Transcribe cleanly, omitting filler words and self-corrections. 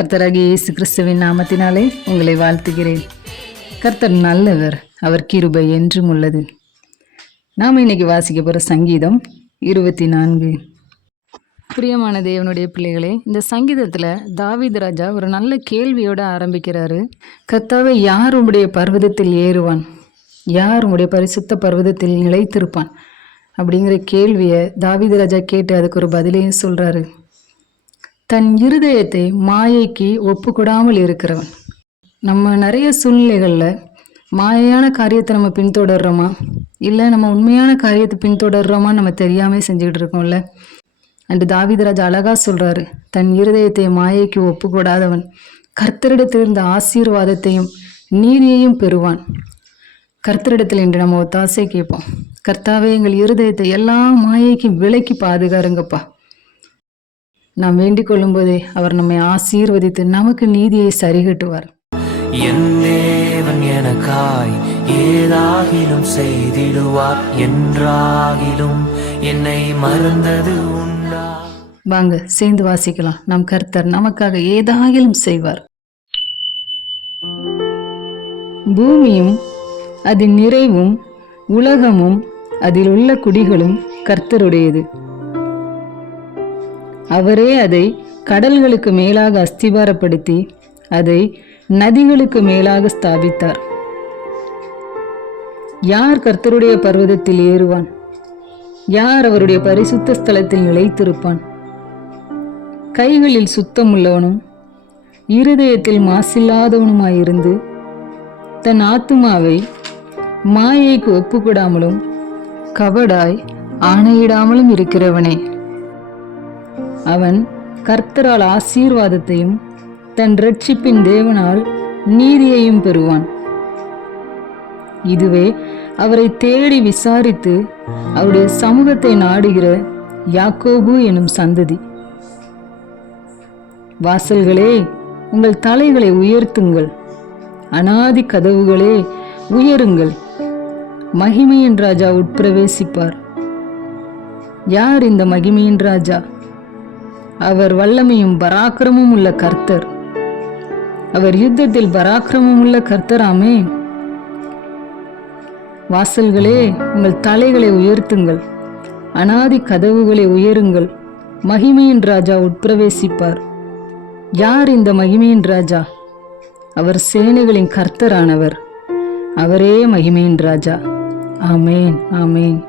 கர்த்தராகிய இயேசு கிறிஸ்துவின் நாமத்தினாலே உங்களை வாழ்த்துகிறேன். கர்த்தர் நல்லவர், அவர் கிருபை என்றும் உள்ளது. நாம் இன்னைக்கு வாசிக்க போகிற சங்கீதம் 24. பிரியமான தேவனுடைய பிள்ளைகளே, இந்த சங்கீதத்தில் தாவீது ராஜா ஒரு நல்ல கேள்வியோடு ஆரம்பிக்கிறாரு. கர்த்தாவே, யார் உம்முடைய பர்வதத்தில் ஏறுவான்? யார் உம்முடைய பரிசுத்த பர்வதத்தில் நிலைத்திருப்பான்? அப்படிங்கிற கேள்வியை தாவீது ராஜா கேட்டு அதுக்கு ஒரு பதிலையும் சொல்கிறாரு. தன் இருதயத்தை மாயைக்கு ஒப்புக்கூடாமல் இருக்கிறவன். நம்ம நிறைய சூழ்நிலைகளில் மாயையான காரியத்தை நம்ம பின்தொடர்றோமா, இல்லை நம்ம உண்மையான காரியத்தை பின்தொடர்றோமா நம்ம தெரியாமல் செஞ்சுக்கிட்டு இருக்கோம்ல. அன்று தாவீது ராஜா அழகா சொல்றாரு, தன் இருதயத்தை மாயைக்கு ஒப்புக்கூடாதவன் கர்த்தரிடத்திலிருந்த ஆசீர்வாதத்தையும் நீதியையும் பெறுவான். கர்த்தரிடத்தில் இன்று நம்ம ஒத்தாசை கேட்போம். கர்த்தாவே, எங்கள் இருதயத்தை எல்லா மாயைக்கு விலைக்கு பாதுகாருங்கப்பா. நாம் வேண்டிக் கொள்ளும் போதே அவர் நம்மை ஆசீர்வதித்து நமக்கு நீதியை சரிகட்டுவார். என் தேவன் எனக்காய் ஏதாகிலும் செய்திடுவார், என்றாகிலும் என்னை மறந்தது உண்டா? வாங்க சேர்ந்து வாசிக்கலாம். நம் கர்த்தர் நமக்காக ஏதாகிலும் செய்வார். பூமியும் அதன் நிறைவும் உலகமும் அதில் உள்ள குடிகளும் கர்த்தருடையது. அவரே அதை கடல்களுக்கு மேலாக அஸ்திபாரப்படுத்தி அதை நதிகளுக்கு மேலாக ஸ்தாபித்தார். யார் கர்த்தருடைய பர்வதத்தில் ஏறுவான்? யார் அவருடைய பரிசுத்த ஸ்தலத்தில் நிலைத்திருப்பான்? கைகளில் சுத்தம் உள்ளவனும் இருதயத்தில் மாசில்லாதவனுமாயிருந்து தன் ஆத்துமாவை மாயைக்கு ஒப்புக்கூடாமலும் கபடாய் ஆணையிடாமலும் இருக்கிறவனே. அவன் கர்த்தரால் ஆசீர்வாதத்தையும் தன் இரட்சிப்பின் தேவனால் நீதியையும் பெறுவான். இதுவே அவரை தேடி விசாரித்து அவருடைய சமூகத்தை நாடுகிற யாக்கோபு எனும் சந்ததி. வாசல்களே, உங்கள் தலைகளை உயர்த்துங்கள், அநாதி கதவுகளே உயருங்கள், மகிமையின் ராஜா உட்பிரவேசிப்பார். யார் இந்த மகிமையின் ராஜா? அவர் வல்லமையும் பராக்கிரமும் உள்ள கர்த்தர். அவர் யுத்தத்தில் பராக்கிரமும் உள்ள கர்த்தராமே. வாசல்களே, உங்கள் தலைகளை உயர்த்துங்கள், அநாதி கதவுகளை உயருங்கள், மகிமையின் ராஜா உட்பிரவேசிப்பார். யார் இந்த மகிமையின் ராஜா? அவர் சேனைகளின் கர்த்தரானவர். அவரே மகிமையின் ராஜா. ஆமேன், ஆமேன்.